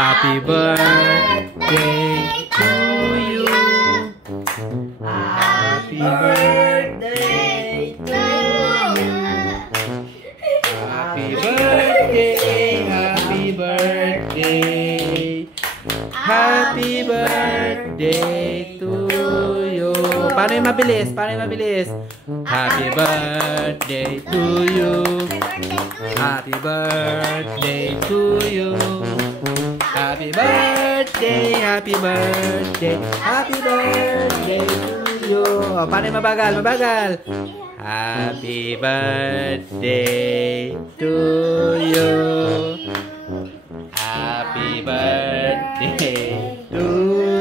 Happy birthday to you. Happy birthday to you. Happy birthday, happy birthday. Happy birthday to you. Paano yung mabilis? Paano yung mabilis? Happy birthday to you. Happy birthday to you. Happy birthday, happy birthday, happy birthday to you. Oh, paano yung mabagal? Mabagal. Happy birthday to you. Happy birthday to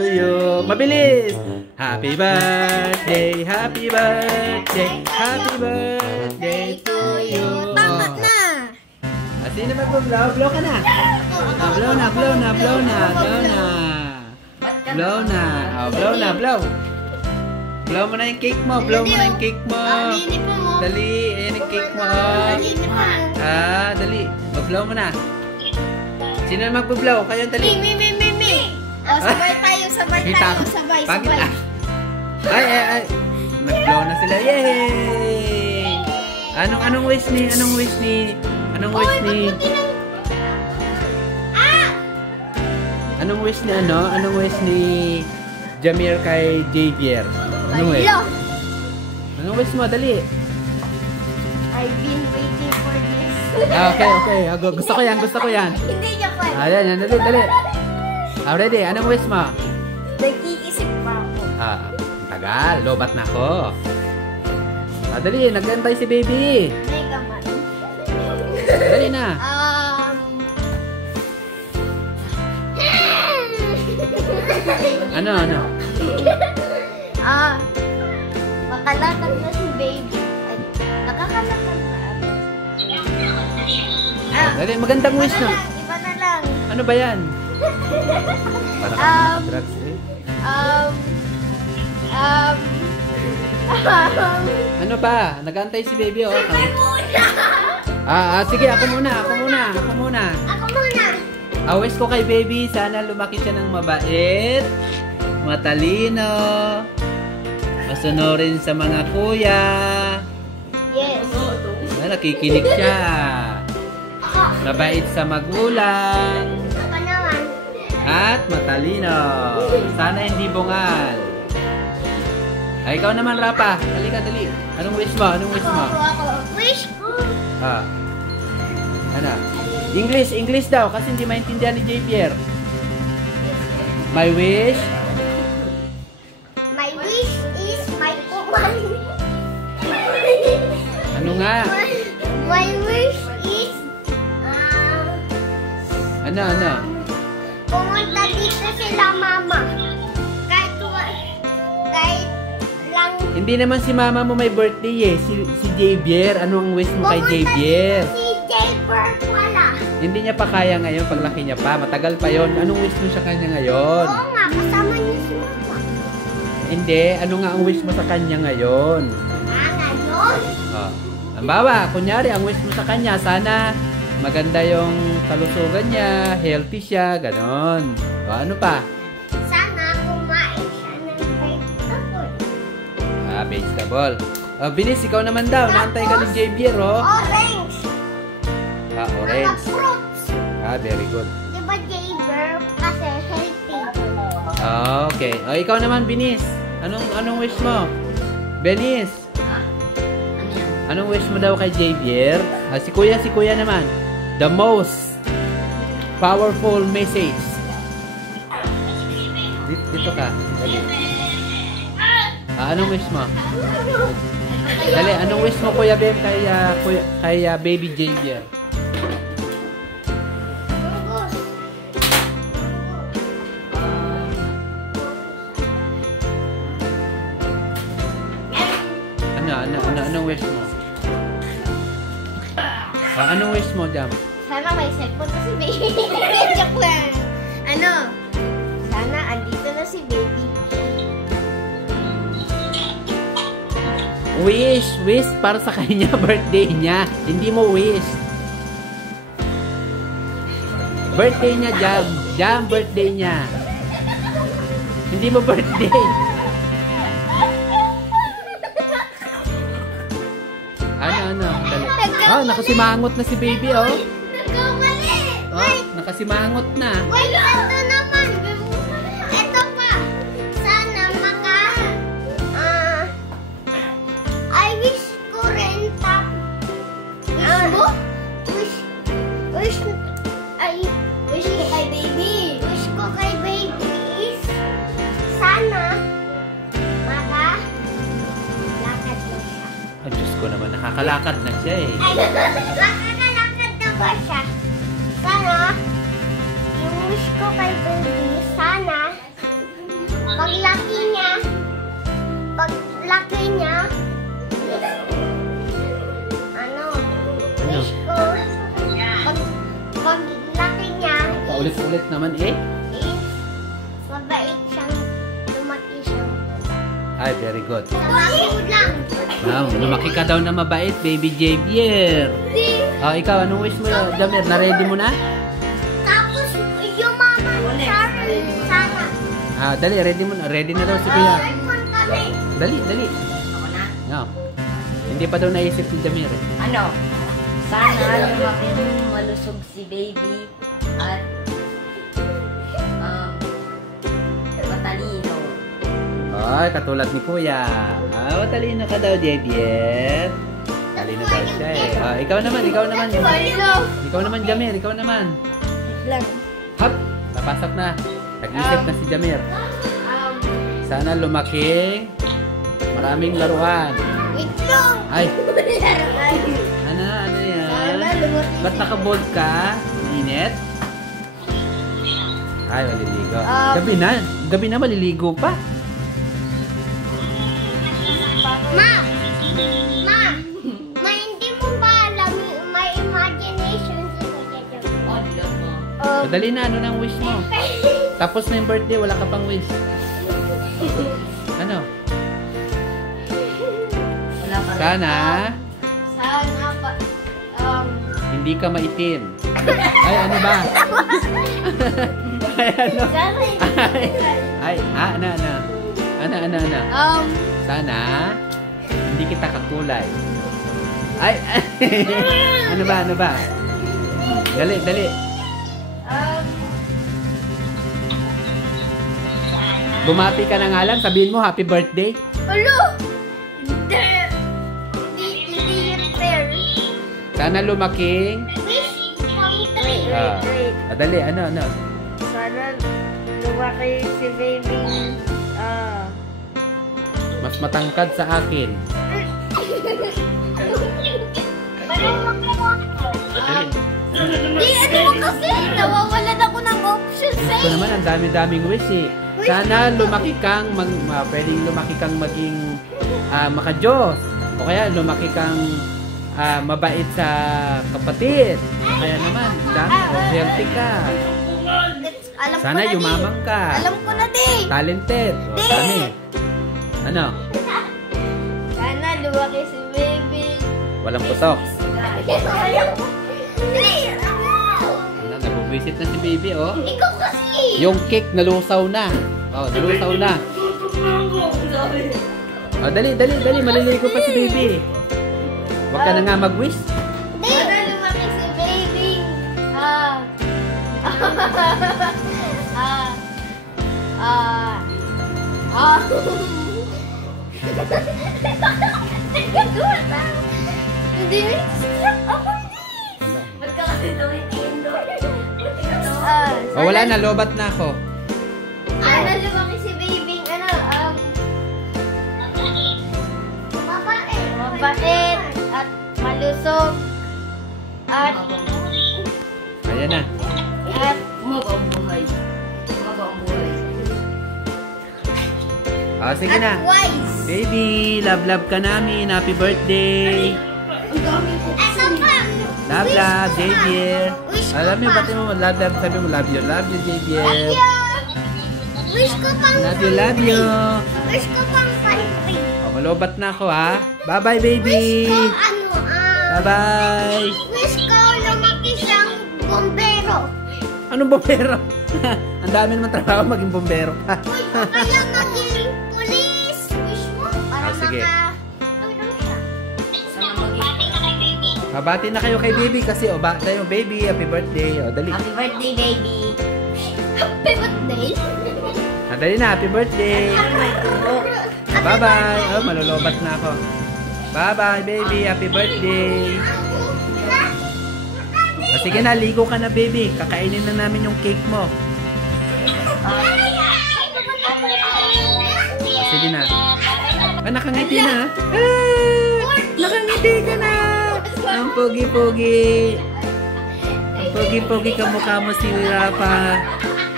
you. Mabilis. Happy birthday, happy birthday, happy birthday to you. Tama na. Sino mag-blow? Blow ka na. Blow na, blow na, blow na, blow na. Blow na. Oh, blow na, blow. Blow mo na yung cake mo. Blow mo na yung cake mo. Dali. Ayan yung cake mo. Ah, dali. Blow mo na. Sino na mag-blow? Kayo, dali. Me. Sabay tayo, sabay. Pagit na. Ay. Nag-blow na sila. Yay! Anong wish ni? Anong wish ni? Anong wish ni? Anong wish ni ano? Anong wish ni Jamir kay Javier? Anong wish? Anong wish mo? Dali. I've been waiting for this. Okay. Gusto ko yan. Hindi niya pa. Ayan, dali. Ready? Anong wish mo? Nag-iisip pa ako. Tagal. Lobat na ako. Dali. Naglantay si baby. Mega Man. Dali na. Ano? Makalakad na si baby. Nakakalakad na ako. Dali, magandang wish na. Iba na lang. Ano ba yan? Parang drugs eh. Ano ba? Nag-antay si baby oh. Sige, ako muna. Wish ko kay baby, sana lumaki siya ng mabait, matalino, masunurin sa mga kuya. Yes. Nakikinig siya. Mabait sa magulang. Ako naman. At matalino. Sana hindi bungal. Ay, ikaw naman, Rapa. Halika, dali. Anong wish mo? Wish ko. Ano? English daw kasi hindi maintindihan ni Javier. My wish is my command. Ano nga? My wish is Ano? pumunta dito sila mama. Kahit lang. Hindi naman si mama mo may birthday eh. Si Javier. Ano ang wish mo kay Javier? Si Javier wala. Hindi niya pa kaya ngayon paglaki niya pa. Matagal pa yon. Anong wish mo sa kanya ngayon? Oo nga, kasama niya si mama. Hindi. Ano nga ang wish mo sa kanya ngayon? Ngayon? Halimbawa, kunyari, ang wish mo sa kanya, sana maganda yung kalusugan niya, healthy siya, ganon. Ano pa? Sana kumain siya ng vegetable. Vegetable. Bilis, ikaw naman daw. Naantay ka ni Javier, oh. Orange. Orange. Mga fruits. Very good. Diba Javier kasi healthy? Okay. Ikaw naman, Binis. Anong wish mo? Binis. Anong wish mo daw kay Javier? Si Kuya naman. The most powerful message. Dito ka. Dali. Anong wish mo? Dali, anong wish mo, Kuya Bem, kay baby Javier? Anong wish mo? Anong wish mo, Jam? Sana may cellphone na si baby. Joke lang. Sana andito na si baby. Wish para sa kanya, birthday niya. Hindi mo wish. Birthday niya, Jam. Jam, birthday niya. Hindi mo birthday. Ano? Dali. Oh, nakasimangot na si baby, oh. Nagkamali! Oh, nakasimangot na. Wait, ito naman. Ito pa. Sana I wish ko rin wish mo? Wish ko kay baby. Wish ko kay baby is sana lakad na siya. Ay, Diyos ko naman, nakakalakad na siya eh. Ay, nakakalakad na ba siya? Sana, yung wish ko kay baby, sana, paglaki niya, wish ko, paglaki niya, Paulit-ulit naman eh. is mabait siyang, lumaki siyang. Ay, very good. Mabait lang. Wow, lumaki ka daw na mabait, baby Javier. Oh, ikaw, anong wish mo, Jamir? Na-ready mo na? Tapos, yung mama ni Sharon, sana. Ah, dali, ready mo na. Ready na daw si Kuya. iPhone kami. Dali. Ako na? No. Hindi pa daw naisip ni Jamir eh. Ano? Sana lumaking malusog si baby at matalino. Ay, katulad ni Kuya. Ah, matalino ka daw, Javier. Talino daw siya eh. Ah, ikaw naman. Ikaw naman, Jamir. Ikaw naman. Lang. Hop! Napasok na. Nag-isip na si Jamir. Sana lumaking maraming laruan. Wait lang. Ay, ano yan? Ba't nakabold ka? Init? Ay, maliligo. Gabi na maliligo pa. Ma, hindi mo ba alam may imagination si Kuya Jam? Madali na, ano nang wish mo? Tapos na yung birthday, wala ka pang wish. Ano? Wala pa. Sana Sana pa, hindi ka maitim. Ay, ano ba? Ay, ano? Ay, ano? Sana hindi kita kakulay. Ay, ano ba? Dali. Bumati ka na nga lang, sabihin mo happy birthday. Hello! Hindi yun fair. Sana lumaking. Wish come true. Dali, ano? Sana lumaki si baby. Mas matangkad sa akin. Di, ano mo kasi? Nawawalan ako ng options Ito naman, ang dami-daming wish eh. Sana lumaki kang, pwedeng lumaki kang maging maka-Diyos. O kaya lumaki kang mabait sa kapatid. Kaya naman, dami. O healthy ka. Sana yumamang ka. Alam ko na, di. Talented. O, dami. Ano? Sana lumaki si baby. Walang putok. Di. Nabubwisit na si baby, oh. Ikaw kasi. Yung cake nalusaw na. Oh, nalusaw na. Oh, dali. Maliligo pa si baby. Huwag ka na nga mag-wish. Di. Sana lumaki si baby. Hindi. Ako hindi. Ba't ka kasi tumitingin doon? Oh, wala na. Lobat na ako. Sana lumaki si baby. Mabait at malusog at Ayan na. Umaba ang buhay. Oh, sige na. wise. Baby, love ka namin. Happy birthday. Ito pa. Love, Javier. Wish ko Alam mo, pa. ba't mo love, sabi mo love you, Javier. Wish ko pang Love you. Wish ko pang country. Oh, malobat na ako, ha. Bye-bye, baby. Wish ko Bye-bye. Wish ko lumaki siyang bombero. Anong bombero? Ang dami naman trabaho maging bombero pa. Kaya maging police. Wish mo? Para sige. ano siya? Sana maging... Mabati na kayo kay baby kasi tayo baby, happy birthday. O, dali. Happy birthday, baby. Happy birthday. Dali na, happy birthday. May turo. Bye-bye. Oh, malulobat na ako. Bye-bye, baby. Happy birthday. Sige na, ligo ka na, baby. Kakainin na namin yung cake mo. Sige na. Nakangiti na. Nakangiti ka na. Ang pogi-pogi. Ang pogi-pogi kamukha mo si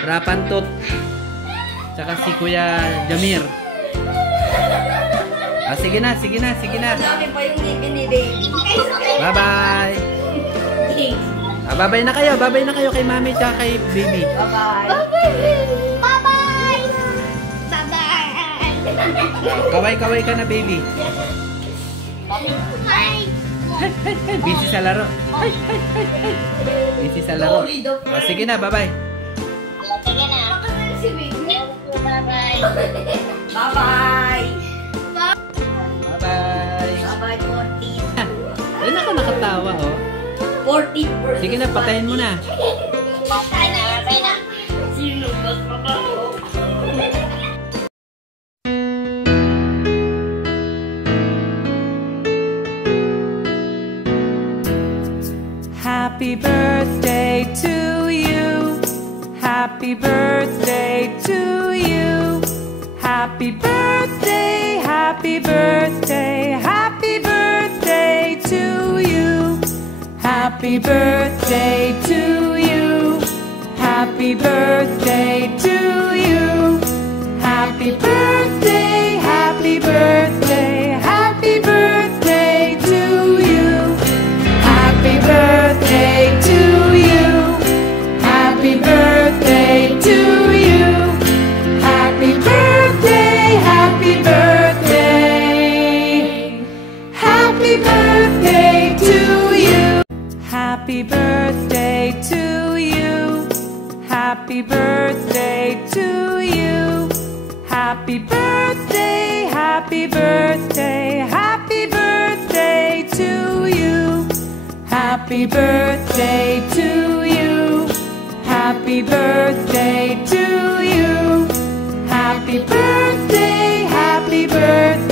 Rapantot. Tsaka si Kuya Jamir. Sige na, sige na, sige na. Dami pa yung ngipin ni baby. Bye-bye. Bye-bye na kayo. Bye-bye na kayo kay mami tsaka kay baby. Bye-bye. Bye-bye. Bye-bye. Kaway-kaway ka na, baby. Bye. Busy sa laro. Busy sa laro. Sige na, bye-bye. Sige na. Si baby. Bye-bye. Bye-bye. Bye-bye. Bye-bye, 40. Ayun ako nakatawa, oh. 40%. Sige na, patayin mo na. Bye na. Bye na. Sino ba trabaho? Happy birthday to you. Happy birthday to you. Happy birthday, happy birthday, happy birthday to you. Happy birthday to you. Happy birthday to you. Happy birthday, happy birthday, happy birthday to you. Happy birthday to you. Happy birthday to you. Happy birthday, happy birthday. Happy birthday to you. Happy birthday to you. Happy birthday to you. Happy birthday, happy birthday, happy birthday to you. Happy birthday to you. Happy birthday to you. Happy birthday, happy birthday.